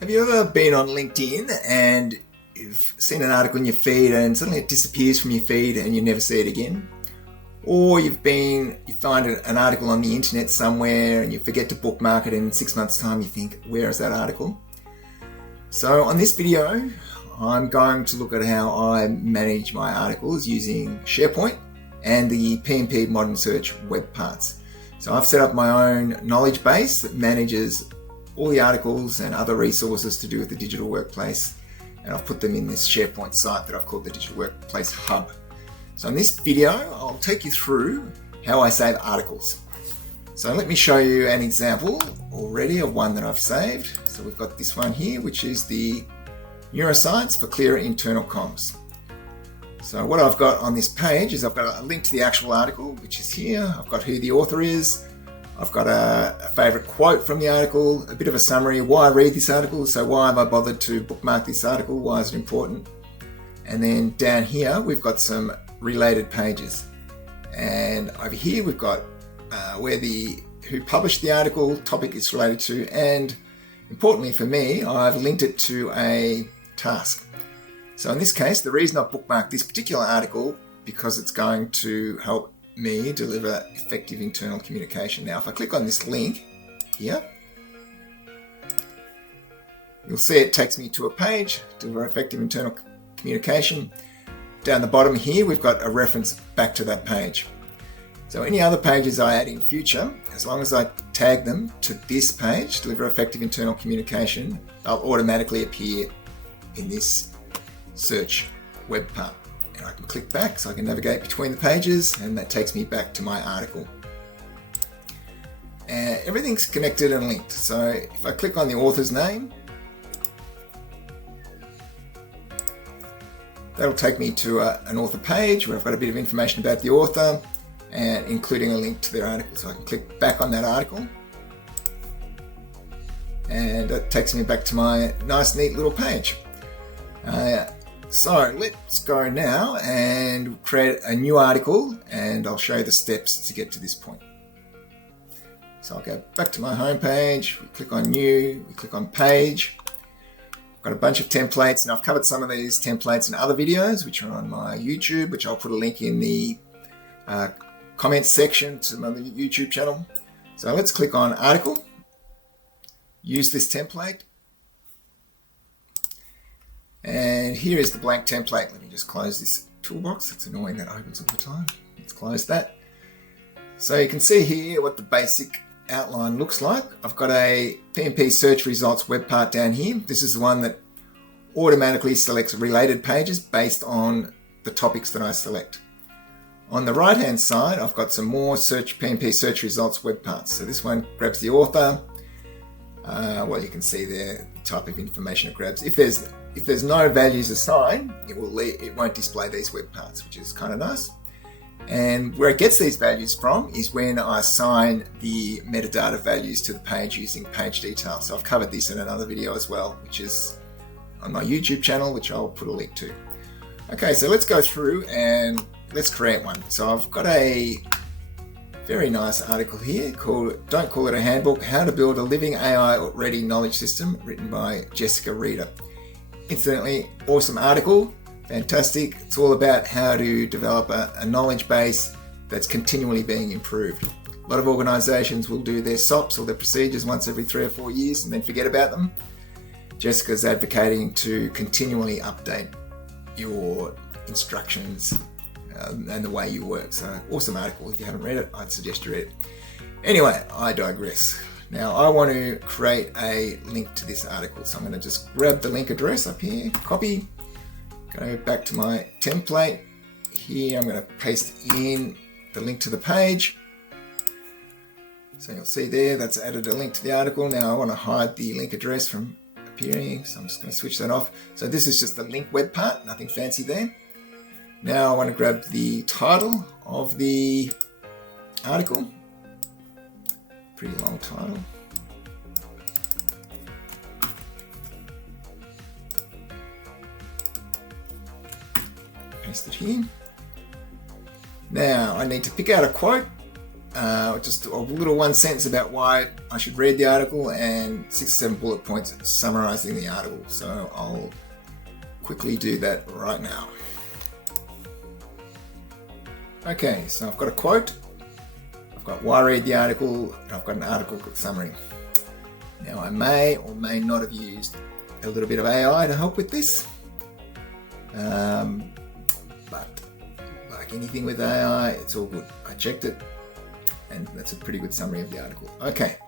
Have you ever been on LinkedIn and you've seen an article in your feed and suddenly it disappears from your feed and you never see it again? Or you find an article on the internet somewhere and you forget to bookmark it, and in 6 months' time you think, where is that article? So on this video, I'm going to look at how I manage my articles using SharePoint and the PnP Modern Search web parts. So I've set up my own knowledge base that manages all the articles and other resources to do with the digital workplace, and I've put them in this SharePoint site that I've called the Digital Workplace Hub. So in this video, I'll take you through how I save articles. So let me show you an example already of one that I've saved. So we've got this one here, which is the Neuroscience for Clearer Internal Comms. So what I've got on this page is I've got a link to the actual article, which is here. I've got who the author is. I've got a favorite quote from the article, a bit of a summary, why I read this article. So why have I bothered to bookmark this article? Why is it important? And then down here, we've got some related pages. And over here, we've got who published the article, topic it's related to, and importantly for me, I've linked it to a task. So in this case, the reason I've bookmarked this particular article, because it's going to help me deliver effective internal communication. Now, if I click on this link here, you'll see it takes me to a page, deliver effective internal communication. Down the bottom here, we've got a reference back to that page. So any other pages I add in future, as long as I tag them to this page, deliver effective internal communication, they'll automatically appear in this search web part. And I can click back so I can navigate between the pages, and that takes me back to my article. And everything's connected and linked. So if I click on the author's name, that'll take me to an author page where I've got a bit of information about the author, and including a link to their article. So I can click back on that article, and that takes me back to my nice, neat little page. So let's go now and create a new article, and I'll show you the steps to get to this point. So I'll go back to my home page, we click on new, we click on page. I've got a bunch of templates, and I've covered some of these templates in other videos which are on my YouTube, which I'll put a link in the comments section to my YouTube channel. So let's click on article, use this template. And here is the blank template. Let me just close this toolbox. It's annoying that opens all the time. Let's close that. So you can see here what the basic outline looks like. I've got a PnP search results web part down here. This is the one that automatically selects related pages based on the topics that I select. On the right hand side, I've got some more PnP search results web parts. So this one grabs the author. Well, you can see there the type of information it grabs. If there's no values assigned, it won't display these web parts, which is kind of nice. And where it gets these values from is when I assign the metadata values to the page using page detail. So I've covered this in another video as well, which is on my YouTube channel, which I'll put a link to. Okay, so let's go through and let's create one. So I've got a very nice article here called Don't Call It a Handbook, How to Build a Living AI-Ready Knowledge System, written by Jessica Reeder. Incidentally, awesome article, fantastic. It's all about how to develop a knowledge base that's continually being improved. A lot of organizations will do their SOPs or their procedures once every 3 or 4 years and then forget about them. Jessica's advocating to continually update your instructions and the way you work. So awesome article. If you haven't read it, I'd suggest you read it. Anyway, I digress. Now I want to create a link to this article. So I'm going to just grab the link address up here, copy, go back to my template. Here I'm going to paste in the link to the page. So you'll see there that's added a link to the article. Now I want to hide the link address from appearing, so I'm just going to switch that off. So this is just the link web part, nothing fancy there. Now I want to grab the title of the article. Pretty long title. Paste it here. Now I need to pick out a quote. just a little one sentence about why I should read the article and 6 or 7 bullet points summarizing the article. So I'll quickly do that right now. Okay, so I've got a quote, I've got why read the article, and I've got an article summary. Now I may or may not have used a little bit of AI to help with this, but like anything with AI, it's all good. I checked it, and that's a pretty good summary of the article. Okay,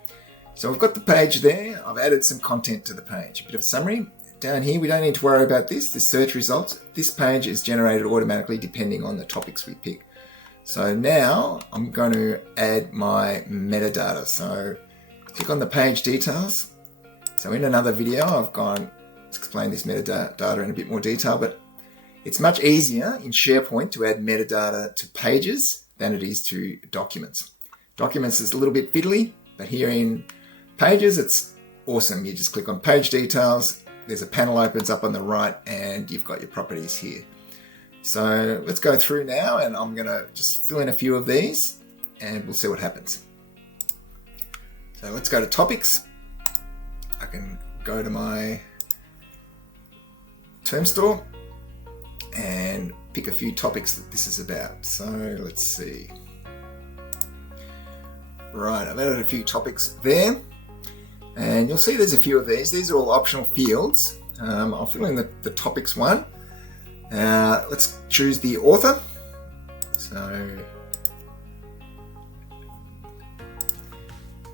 so I've got the page there. I've added some content to the page, a bit of a summary. Down here, we don't need to worry about this search results. This page is generated automatically depending on the topics we pick. So now I'm going to add my metadata. So click on the page details. So in another video, I've gone to explain this metadata in a bit more detail, but it's much easier in SharePoint to add metadata to pages than it is to documents. Documents is a little bit fiddly, but here in pages, it's awesome. You just click on page details. There's a panel opens up on the right and you've got your properties here. So let's go through now, and I'm going to just fill in a few of these and we'll see what happens. So let's go to topics. I can go to my term store and pick a few topics that this is about. So let's see. Right, I've added a few topics there, and you'll see there's a few of these. These are all optional fields. I'll fill in the topics one. Let's choose the author. So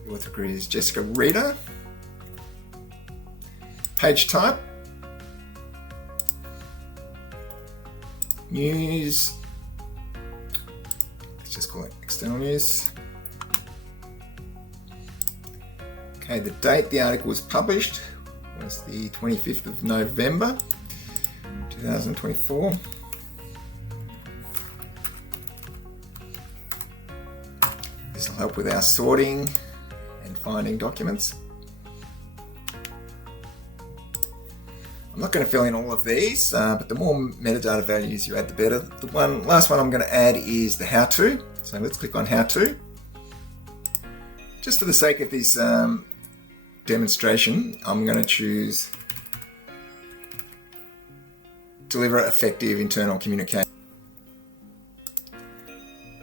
the author is Jessica Reader. Page type. News. Let's just call it external news. Okay, the date the article was published was the 25th of November 2024. This will help with our sorting and finding documents. I'm not going to fill in all of these, but the more metadata values you add, the better. The last one I'm going to add is the how-to. So let's click on how-to. Just for the sake of this demonstration, I'm going to choose deliver effective internal communication.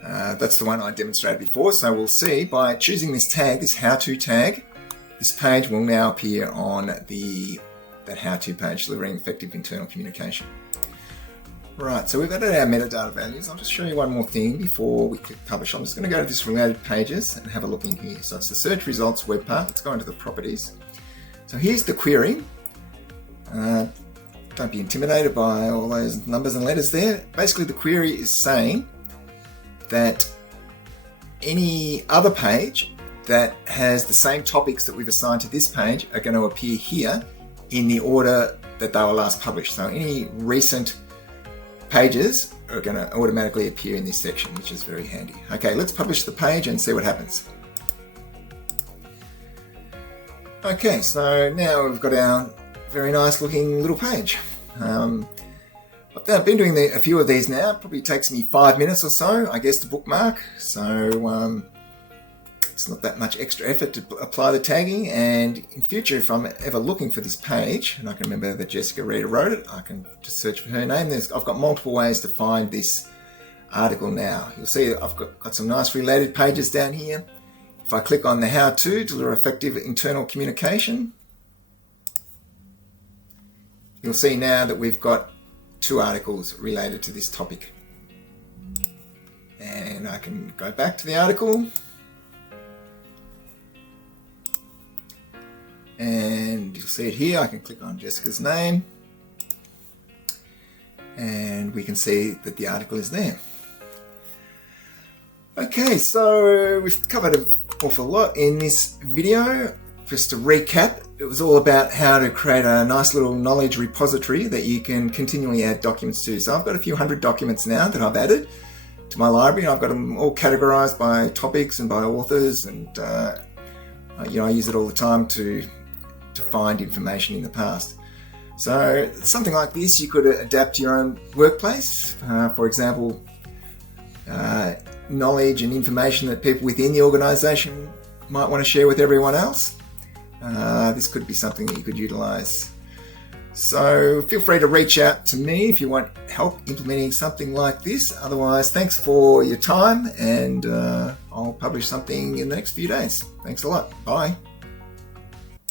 That's the one I demonstrated before. So we'll see by choosing this tag, this how-to tag, this page will now appear on that how-to page, delivering effective internal communication. Right, so we've added our metadata values. I'll just show you one more thing before we click publish. I'm just going to go to this related pages and have a look in here. So it's the search results web part. Let's go into the properties. So here's the query. Don't be intimidated by all those numbers and letters there. Basically, the query is saying that any other page that has the same topics that we've assigned to this page are going to appear here in the order that they were last published. So any recent pages are going to automatically appear in this section, which is very handy. Okay, let's publish the page and see what happens. Okay, so now we've got our very nice looking little page. I've been doing a few of these now. It probably takes me 5 minutes or so, I guess, to bookmark. So it's not that much extra effort to apply the tagging. And in future, if I'm ever looking for this page, and I can remember that Jessica Reader wrote it, I can just search for her name. I've got multiple ways to find this article now. You'll see I've got some nice related pages down here. If I click on the how-to, deliver effective internal communication, you'll see now that we've got 2 articles related to this topic. And I can go back to the article. And you'll see it here. I can click on Jessica's name. And we can see that the article is there. Okay, so we've covered an awful lot in this video. Just to recap, it was all about how to create a nice little knowledge repository that you can continually add documents to. So I've got a few hundred documents now that I've added to my library. I've got them all categorized by topics and by authors, and I use it all the time to find information in the past. So something like this you could adapt to your own workplace. For example, knowledge and information that people within the organisation might want to share with everyone else, this could be something that you could utilise. So feel free to reach out to me if you want help implementing something like this. Otherwise, thanks for your time, and I'll publish something in the next few days. Thanks a lot. Bye.